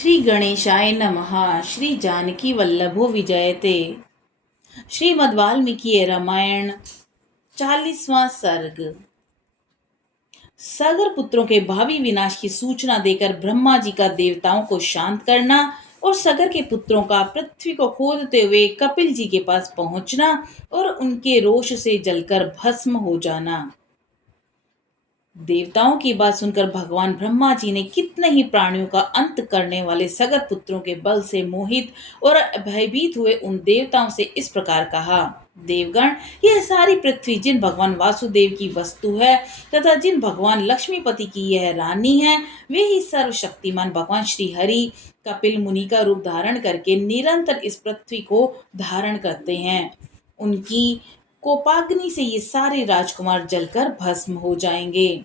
श्री गणेशाय नमः। श्री जानकी वल्लभो विजयते। श्रीमद् वाल्मीकि रामायण 40वां सर्ग। सगर पुत्रों के भावी विनाश की सूचना देकर ब्रह्मा जी का देवताओं को शांत करना और सगर के पुत्रों का पृथ्वी को खोदते हुए कपिल जी के पास पहुंचना और उनके रोष से जलकर भस्म हो जाना। देवताओं की बात सुनकर भगवान ब्रह्मा जी ने कितने ही प्राणियों का अंत करने वाले सगर पुत्रों के बल से मोहित और भयभीत हुए उन देवताओं से इस प्रकार कहा। देवगण, यह सारी पृथ्वी जिन भगवान वासुदेव की वस्तु है तथा जिन भगवान लक्ष्मीपति की यह रानी है, वे ही सर्वशक्तिमान भगवान श्री हरि कपिल मुनि का रूप धारण करके निरंतर इस पृथ्वी को धारण करते हैं। उनकी कोपाग्नि से ये सारे राजकुमार जलकर भस्म हो जाएंगे।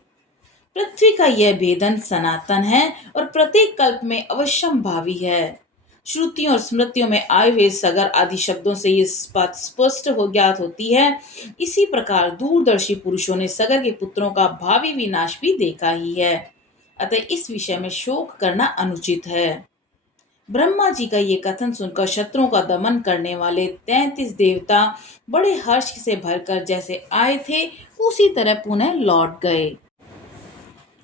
पृथ्वी का यह भेदन सनातन है और प्रत्येक कल्प में अवश्यंभावी है। श्रुतियों और स्मृतियों में आए हुए सगर आदि शब्दों से ये बात स्पष्ट हो ज्ञात होती है। इसी प्रकार दूरदर्शी पुरुषों ने सगर के पुत्रों का भावी विनाश भी देखा ही है, अतः इस विषय में शोक करना अनुचित है। ब्रह्मा जी का ये कथन सुनकर शत्रुओं का दमन करने वाले 33 देवता बड़े हर्ष से भरकर जैसे आए थे उसी तरह पुनः लौट गए।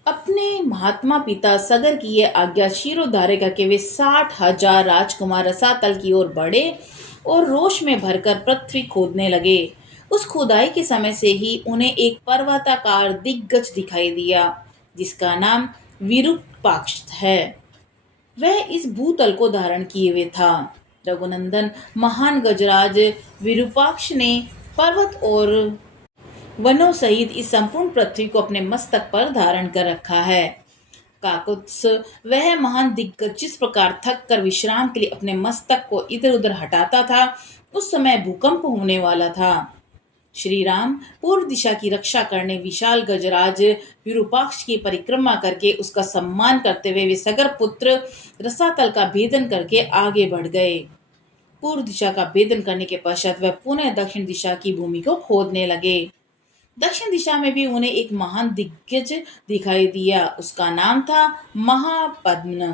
अपने महात्मा पिता सगर की ये आज्ञा शिरोधार्य करके वे 60,000 राजकुमार रसातल की ओर बढ़े और रोष में भरकर पृथ्वी खोदने लगे। उस खुदाई के समय से ही उन्हें एक पर्वताकार दिग्गज दिखाई दिया जिसका नाम विरूपाक्ष है। वह इस भूतल को धारण किए हुए था। रघुनंदन महान गजराज विरूपाक्ष ने पर्वत और वनों सहित इस संपूर्ण पृथ्वी को अपने मस्तक पर धारण कर रखा है। काकुत्स वह महान दिग्गज जिस प्रकार थक कर विश्राम के लिए अपने मस्तक को इधर उधर हटाता था, उस समय भूकंप होने वाला था। श्री राम पूर्व दिशा की रक्षा करने विशाल गजराज विरूपाक्ष की परिक्रमा करके उसका सम्मान करते हुए वे सगर पुत्र रसातल का भेदन करके आगे बढ़ गए। पूर्व दिशा का भेदन करने के पश्चात वह पुनः दक्षिण दिशा की भूमि को खोदने लगे। दक्षिण दिशा में भी उन्हें एक महान दिग्गज दिखाई दिया। उसका नाम था महापद्म।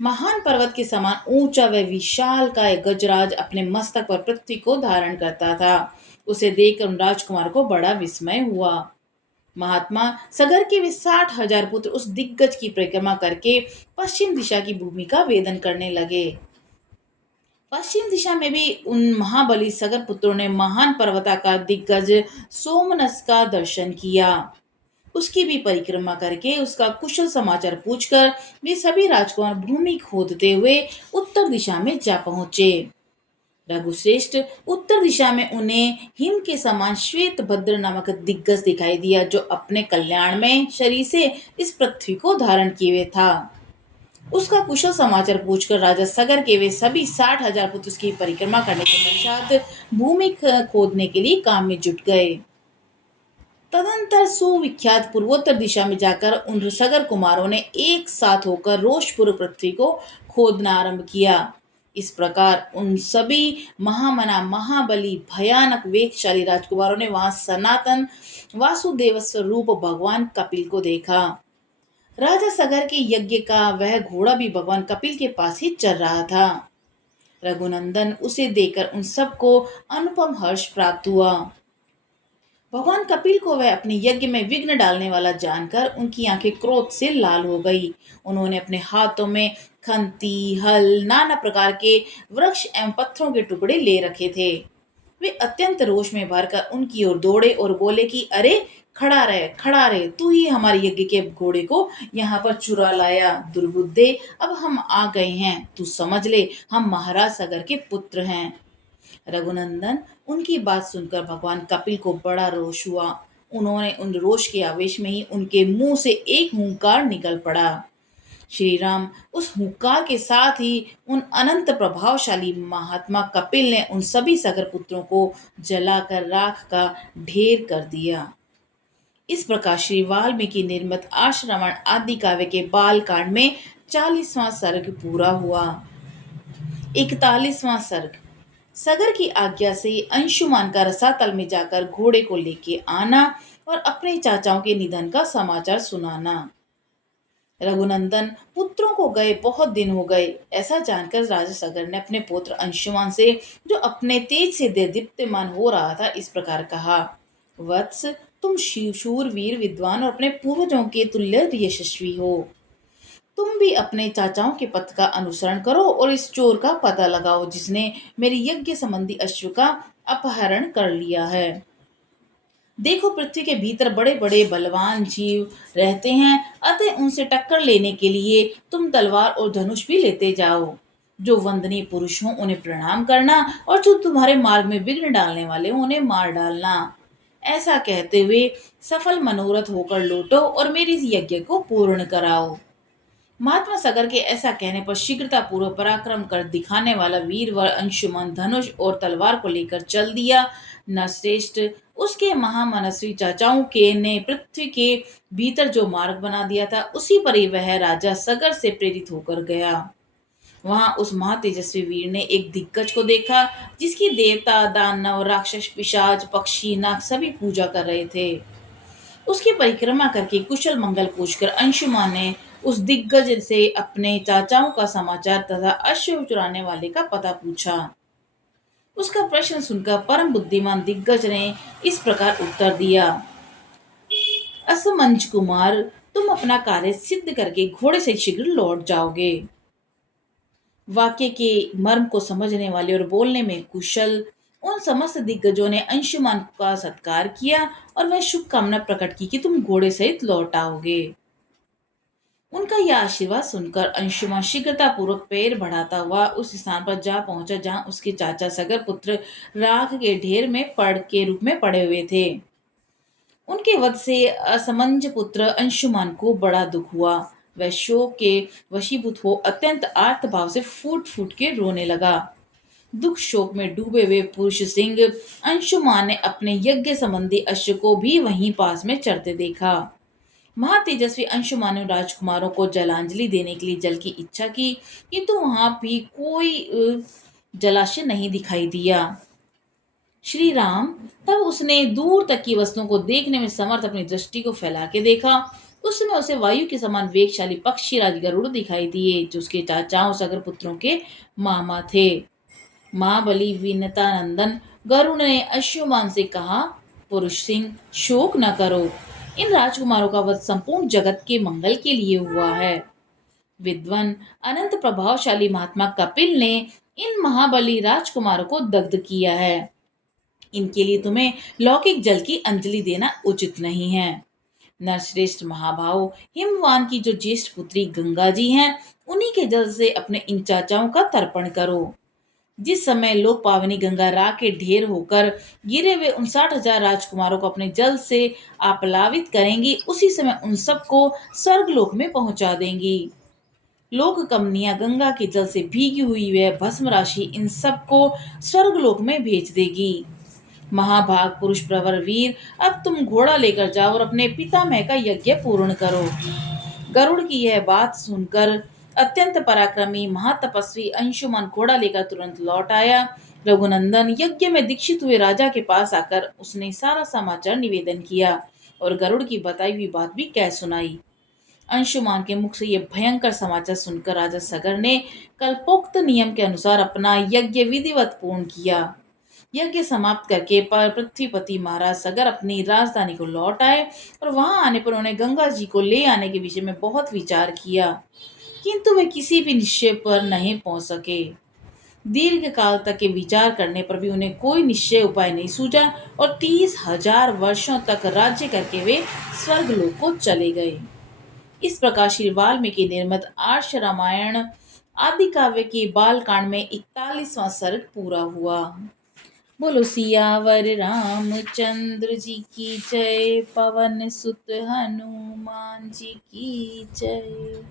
महान पर्वत के समान ऊंचा व विशाल का एक गजराज अपने मस्तक पर पृथ्वी को धारण करता था। उसे देखकर उन राजकुमार को बड़ा विस्मय हुआ। महात्मा सगर के वे 60,000 पुत्र उस दिग्गज की परिक्रमा करके पश्चिम दिशा की भूमि का वेदन करने लगे। पश्चिम दिशा में भी उन महाबली सगर पुत्रों ने महान पर्वताकार दिग्गज सोमनस का दर्शन किया। उसकी भी परिक्रमा करके उसका कुशल समाचार पूछकर वे सभी राजकुमार भूमि खोदते हुए उत्तर दिशा में जा पहुंचे। रघुश्रेष्ठ, उत्तर दिशा में उन्हें हिम के समान श्वेत भद्र नामक दिग्गज दिखाई दिया जो अपने कल्याण में शरीर से इस पृथ्वी को धारण किए हुए था। उसका कुशल समाचार पूछकर राजा सगर के वे सभी 60,000 पुत्र उसकी परिक्रमा करने के पश्चात भूमि खोदने के लिए काम में जुट गए। तदंतर सुविख्यात पूर्वोत्तर दिशा में जाकर उन सगर कुमारों ने एक साथ होकर रोषपूर्व पृथ्वी को खोदना आरंभ किया। इस प्रकार उन सभी महामना महाबली भयानक वेगशाली राजकुमारों ने वहां सनातन वासुदेव स्वरूप भगवान कपिल को देखा। राजा सगर के यज्ञ का वह घोड़ा भी भगवान कपिल के पास ही चल रहा था। रघुनंदन उसे देखकर उन सबको अनुपम हर्ष प्राप्त हुआ। भगवान कपिल को वह अपने यज्ञ में विघ्न डालने वाला जानकर उनकी आंखें क्रोध से लाल हो गई। उन्होंने अपने हाथों में खंती, हल, नाना प्रकार के वृक्ष एवं पत्थरों के टुकड़े ले रखे थे। वे अत्यंत रोष में भरकर उनकी ओर दौड़े और बोले कि अरे खड़ा रहे, तू ही हमारे यज्ञ के घोड़े को यहाँ पर चुरा लाया। दुर्बुद्धे, अब हम आ गए हैं, तू समझ ले हम महाराज सगर के पुत्र हैं। रघुनंदन, उनकी बात सुनकर भगवान कपिल को बड़ा रोष हुआ। उन्होंने उन रोष के आवेश में ही उनके मुंह से एक हुंकार निकल पड़ा। श्री राम उस हुंकार के साथ ही उन अनंत प्रभावशाली महात्मा कपिल ने उन सभी सगर पुत्रों को जलाकर राख का ढेर कर दिया। इस प्रकार श्री वाल्मीकि निर्मित आश्रमण आदि काव्य के बाल कांड में 40वां सर्ग पूरा हुआ। 41वां सर्ग। सगर की आज्ञा से अंशुमान का रसातल में जाकर घोड़े को लेके आना और अपने चाचाओं के निधन का समाचार सुनाना। रघुनंदन, पुत्रों को गए बहुत दिन हो गए। ऐसा जानकर राजा सगर ने अपने पुत्र अंशुमान से, जो अपने तेज से दीप्यमान हो रहा था, इस प्रकार कहा। वत्स, तुम शूर वीर विद्वान और अपने पूर्वजों के तुल्य यशस्वी हो। तुम भी अपने चाचाओं के पथ का अनुसरण करो और इस चोर का पता लगाओ जिसने मेरी यज्ञ संबंधी अश्व का अपहरण कर लिया है। देखो, पृथ्वी के भीतर बड़े बड़े बलवान जीव रहते हैं, अतः उनसे टक्कर लेने के लिए तुम तलवार और धनुष भी लेते जाओ। जो वंदनीय पुरुष हों उन्हें प्रणाम करना, और जो तुम्हारे मार्ग में विघ्न डालने वाले हों उन्हें मार डालना। ऐसा कहते हुए सफल मनोरथ होकर लौटो और मेरे इस यज्ञ को पूर्ण कराओ। महात्मा सागर के ऐसा कहने पर शीघ्रता पूर्वक पराक्रम कर दिखाने वाला वीरवर अंशुमन धनुष और तलवार को लेकर चल दिया। नरश्रेष्ठ, उसके महामनस्वी चाचाओं के ने पृथ्वी के भीतर जो मार्ग बना दिया था, उसी पर ही वह राजा सगर से प्रेरित होकर गया। वहां उस महातेजस्वी वीर ने एक दिग्गज को देखा, जिसकी देवता दानव राक्षस पिशाच पक्षी नाग सभी पूजा कर रहे थे। उसकी परिक्रमा करके कुशल मंगल पूछकर अंशुमान ने उस दिग्गज से अपने चाचाओं का समाचार तथा अश्व चुराने वाले का पता पूछा। उसका प्रश्न सुनकर परम बुद्धिमान दिग्गज ने इस प्रकार उत्तर दिया। असमंज कुमार, तुम अपना कार्य सिद्ध करके घोड़े से शीघ्र लौट जाओगे। वाक्य के मर्म को समझने वाले और बोलने में कुशल उन समस्त दिग्गजों ने अंशुमान का सत्कार किया और वह शुभकामना प्रकट की कि तुम घोड़े सहित लौट आओगे। उनका यह आशीर्वाद सुनकर अंशुमान शीघ्रता पूर्वक पैर बढ़ाता हुआ उस स्थान पर जा पहुंचा जहां उसके चाचा सगर पुत्र राख के ढेर में पड़ के रूप में पड़े हुए थे। उनके वध से असमंज पुत्र अंशुमान को बड़ा दुख हुआ। वह शोक के वशीभूत हो अत्यंत आर्त भाव से फूट फूट के रोने लगा। दुख शोक में डूबे हुए पुरुष सिंह अंशुमान ने अपने यज्ञ संबंधी अश्व को भी वहीं पास में चरते देखा। महातेजस्वी अंशुमान ने राजकुमारों को जलांजलि देने के लिए जल की इच्छा की, किंतु वहां भी कोई जलाशय नहीं दिखाई दिया। श्री राम, तब उसने दूर तक की वस्तुओं को देखने में समर्थ अपनी दृष्टि को फैला के देखा। उस समय उसे वायु के समान वेगशाली पक्षी राज गरुड़ दिखाई दिए, जो उसके चाचाओं सगर पुत्रों के मामा थे। महाबली विनता नंदन गरुड़ ने अंशुमान से कहा, पुरुष सिंह, शोक न करो। इन राजकुमारों का वध संपूर्ण जगत के मंगल के लिए हुआ है। विद्वान अनंत प्रभावशाली महात्मा कपिल ने इन महाबली राजकुमारों को दग्ध किया है। इनके लिए तुम्हें लौकिक जल की अंजलि देना उचित नहीं है। नरश्रेष्ठ महाभाव, हिमवान की जो ज्येष्ठ पुत्री गंगा जी हैं, उन्हीं के जल से अपने इन चाचाओं का तर्पण करो। जिस समय लोक पावनी गंगा राख के ढेर होकर गिरे हुए 59,000 राजकुमारों को अपने जल से आप्लावित करेंगी, उसी समय उन सबको स्वर्ग लोक में पहुंचा देंगी। लोक कमनिया गंगा के जल से भीगी हुई वह भस्म राशि इन सबको स्वर्ग लोक में भेज देगी। महाभाग पुरुष प्रवर वीर, अब तुम घोड़ा लेकर जाओ और अपने पितामह का यज्ञ पूर्ण करो। गरुड़ की यह बात सुनकर अत्यंत पराक्रमी महातपस्वी अंशुमान घोड़ा लेकर तुरंत लौट आया। रघुनंदन यज्ञ में दीक्षित हुए राजा के पास आकर उसने सारा समाचार निवेदन किया और गरुड़ की बताई हुई बात भी कह सुनाई। अंशुमान के मुख से यह भयंकर समाचार सुनकर राजा सगर ने कल्पोक्त नियम के अनुसार अपना यज्ञ विधिवत पूर्ण किया। यज्ञ समाप्त करके पर पृथ्वीपति महाराज सगर अपनी राजधानी को लौट आए और वहां आने पर उन्होंने गंगा जी को ले आने के विषय में बहुत विचार किया, किंतु वे किसी भी निश्चय पर नहीं पहुंच सके। दीर्घ काल तक के विचार करने पर भी उन्हें कोई निश्चय उपाय नहीं सूझा और 30,000 वर्षों तक राज्य करके वे स्वर्ग लोक को चले गए। इस प्रकार श्री वाल्मीकि निर्मित आर्ष रामायण आदि काव्य के बाल कांड में 41वां सर्ग पूरा हुआ। बोलो सियावर रामचंद्र जी की जय, पवन सुत हनुमान जी की जय।